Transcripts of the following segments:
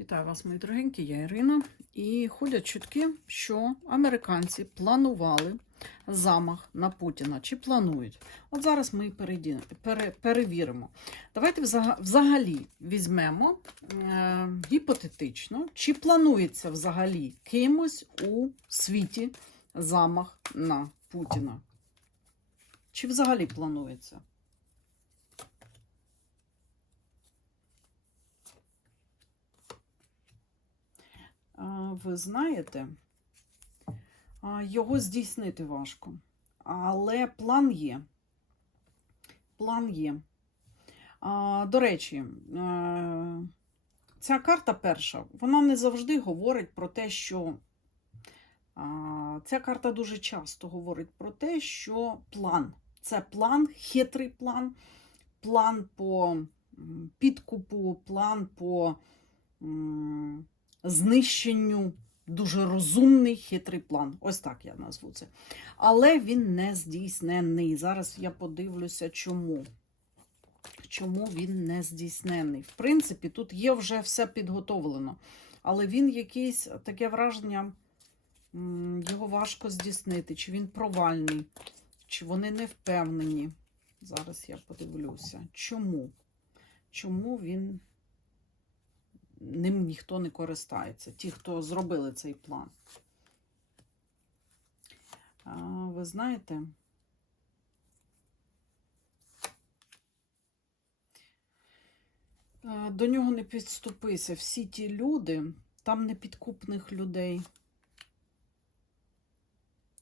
Вітаю вас, мої дорогенькі, я Ірина. І ходять чутки, що американці планували замах на Путіна. Чи планують? От зараз ми і пере, перевіримо. Давайте взагалі візьмемо е, гіпотетично, чи планується взагалі кимось у світі замах на Путіна? Чи взагалі планується? А, Ви знаєте, його здійснити важко. Але план є. План є. До речі, е, ця карта перша, вона не завжди говорить про те, що ця карта дуже часто говорить про те, що план. Це план, хитрий план, план по підкупу, план по знищенню. Дуже розумний, хитрий план. Ось так я назву це. Але він не здійснений. Зараз я подивлюся, чому. Чому він не здійснений. В принципі, тут є вже все підготовлено. Але він якийсь таке враження, його важко здійснити, чи він провальний, чи вони не впевнені. Зараз я подивлюся. Чому? Чому він ним ніхто не користається, ті, хто зробили цей план. А, ви знаєте, до нього не підступися. Всі ті люди, там непідкупних людей,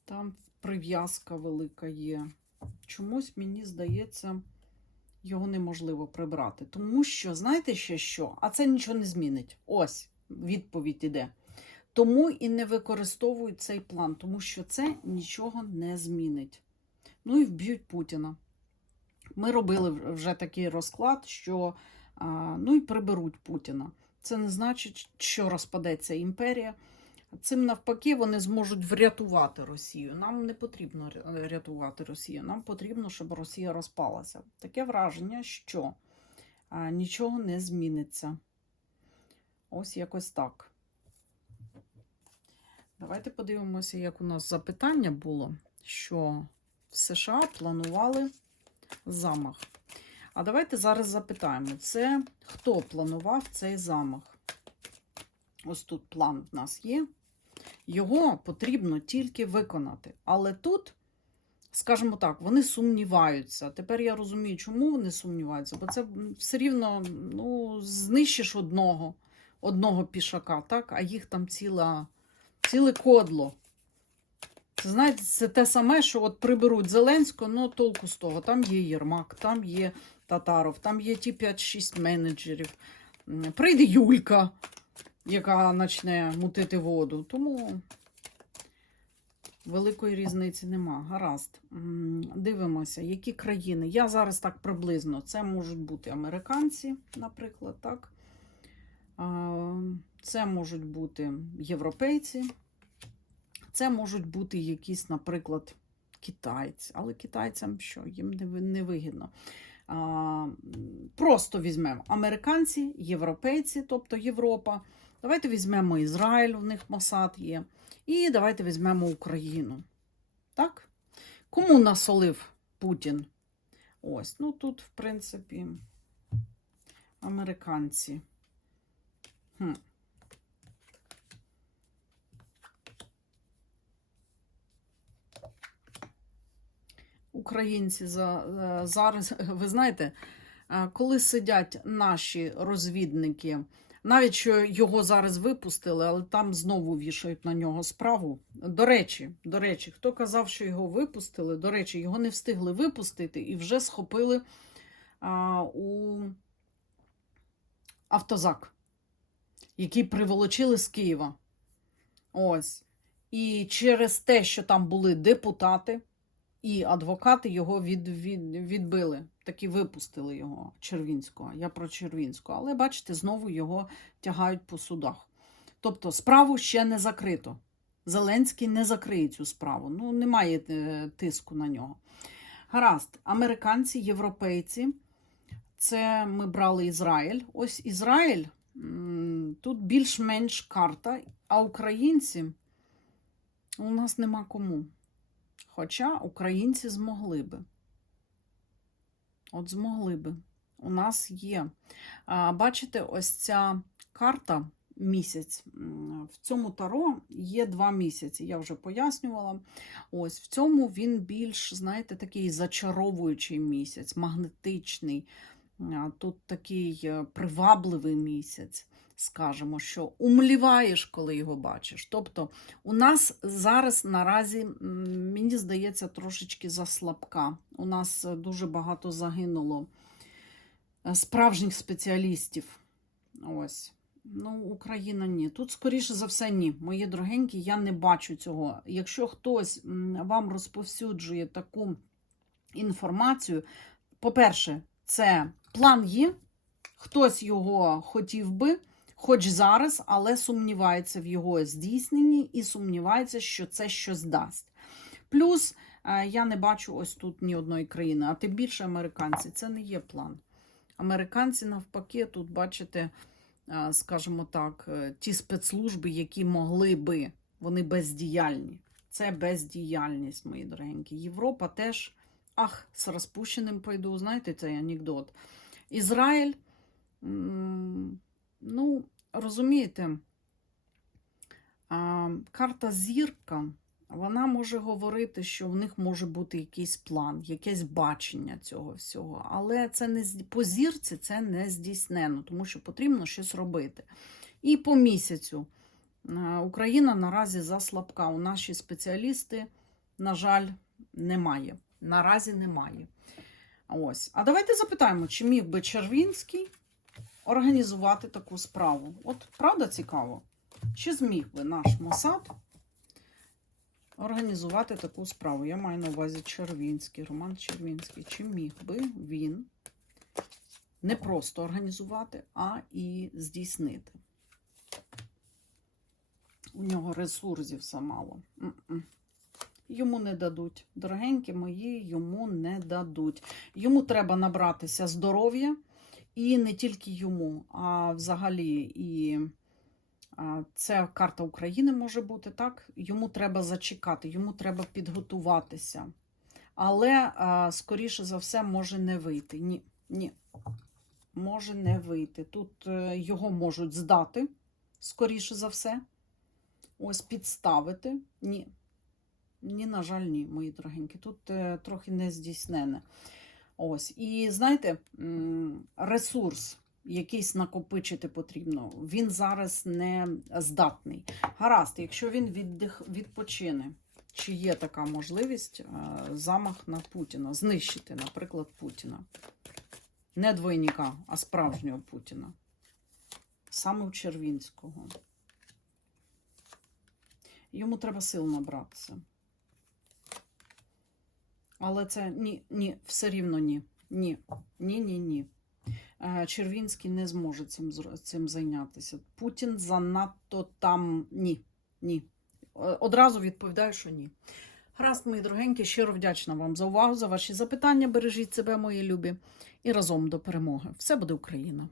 там прив'язка велика є. Чомусь мені здається його неможливо прибрати. Тому що, знаєте ще що? А це нічого не змінить. Ось відповідь іде. Тому і не використовують цей план, тому що це нічого не змінить. Ну і вб'ють Путіна. Ми робили вже такий розклад, що ну і приберуть Путіна. Це не значить, що розпадеться імперія. Цим навпаки вони зможуть врятувати Росію. Нам не потрібно рятувати Росію. Нам потрібно, щоб Росія розпалася. Таке враження, що нічого не зміниться. Ось якось так. Давайте подивимося, як у нас запитання було, що в США планували замах. А давайте зараз запитаємо, це хто планував цей замах? Ось тут план в нас є. Його потрібно тільки виконати. Але тут, скажімо так, вони сумніваються. Тепер я розумію, чому вони сумніваються, бо це все рівно ну, знищиш одного, одного пішака, так? а їх там ціла, ціле кодло. Це, знаєте, це те саме, що от приберуть Зеленського, ну толку з того. Там є Єрмак, там є Татаров, там є ті 5-6 менеджерів. Прийде Юлька, яка почне мутити воду. Тому великої різниці нема. Гаразд. Дивимося, які країни. Я зараз так приблизно. Це можуть бути американці, наприклад, так. Це можуть бути європейці. Це можуть бути якісь, наприклад, китайці. Але китайцям що? Їм не вигідно. Просто візьмемо американці, європейці, тобто Європа. Давайте візьмемо Ізраїль, у них Масад є. І давайте візьмемо Україну. Так? Кому насолив Путін? Ось, ну тут, в принципі, американці. Хм. Українці за, е, зараз, ви знаєте, е, коли сидять наші розвідники, навіть що його зараз випустили, але там знову вішають на нього справу. До речі, до речі, хто казав, що його випустили? До речі, його не встигли випустити і вже схопили а, у автозак, який приволочили з Києва. Ось. І через те, що там були депутати і адвокати, його від, від, відбили. Таки випустили його Червінського. Я про Червінського. Але бачите, знову його тягають по судах. Тобто справу ще не закрито. Зеленський не закриє цю справу. Ну, немає е, тиску на нього. Гаразд, американці, європейці. Це ми брали Ізраїль. Ось Ізраїль Тут більш-менш карта, а українці у нас нема кому. Хоча українці змогли би. От змогли би. У нас є. Бачите, ось ця карта місяць. В цьому таро є два місяці. Я вже пояснювала. Ось в цьому він більш, знаєте, такий зачаровуючий місяць, магнетичний. Тут такий е, привабливий місяць, скажемо, що умліваєш, коли його бачиш. Тобто, у нас зараз наразі, мені здається, трошечки заслабка. У нас е, дуже багато загинуло е, справжніх спеціалістів. Ось. Ну, Україна ні. Тут, скоріше за все, ні. Мої дорогенькі, я не бачу цього. Якщо хтось вам розповсюджує таку інформацію, по-перше, це план є, хтось його хотів би, хоч зараз, але сумнівається в його здійсненні і сумнівається, що це щось дасть. Плюс е, я не бачу ось тут ні одної країни, а тим більше американці. Це не є план. Американці, навпаки, тут бачите, е, скажімо так, е, ті спецслужби, які могли би, вони бездіяльні. Це бездіяльність, мої дорогенькі. Європа теж, ах, з розпущеним пойду, знаєте цей анекдот. Ізраїль, ну, розумієте, карта зірка, вона може говорити, що в них може бути якийсь план, якесь бачення цього всього. Але це не по зірці це не здійснено, тому що потрібно щось робити. І по місяцю Україна наразі заслабка. У наші спеціалісти, на жаль, немає. Наразі немає. Ось. А давайте запитаємо, чи міг би Червінський організувати таку справу? От правда цікаво? Чи зміг би наш Мосад організувати таку справу? Я маю на увазі Червінський, Роман Червінський. Чи міг би він не просто організувати, а і здійснити? У нього ресурсів замало. Йому не дадуть. Дорогенькі мої, йому не дадуть. Йому треба набратися здоров'я, і не тільки йому, а взагалі і це карта України може бути, так? Йому треба зачекати, йому треба підготуватися. Але, скоріше за все, може не вийти. Ні, ні. Може не вийти. Тут е, його можуть здати, скоріше за все. Ось підставити. Ні. Ні, на жаль, ні, мої дорогенькі. Тут е, трохи не здійснене. Ось. І знаєте, ресурс якийсь накопичити потрібно. Він зараз не здатний. Гаразд, якщо він віддих, відпочине, чи є така можливість е, замах на Путіна, знищити, наприклад, Путіна. Не двойника, а справжнього Путіна. Саме у Червінського. Йому треба сил набратися. Але це ні, ні, все рівно ні. Ні, ні, ні, ні. Е, Червінський не зможе цим, цим зайнятися. Путін занадто там ні. Ні. Е, Одразу відповідаю, що ні. Гаразд, мої дорогенькі, щиро вдячна вам за увагу, за ваші запитання. Бережіть себе, мої любі, і разом до перемоги. Все буде Україна!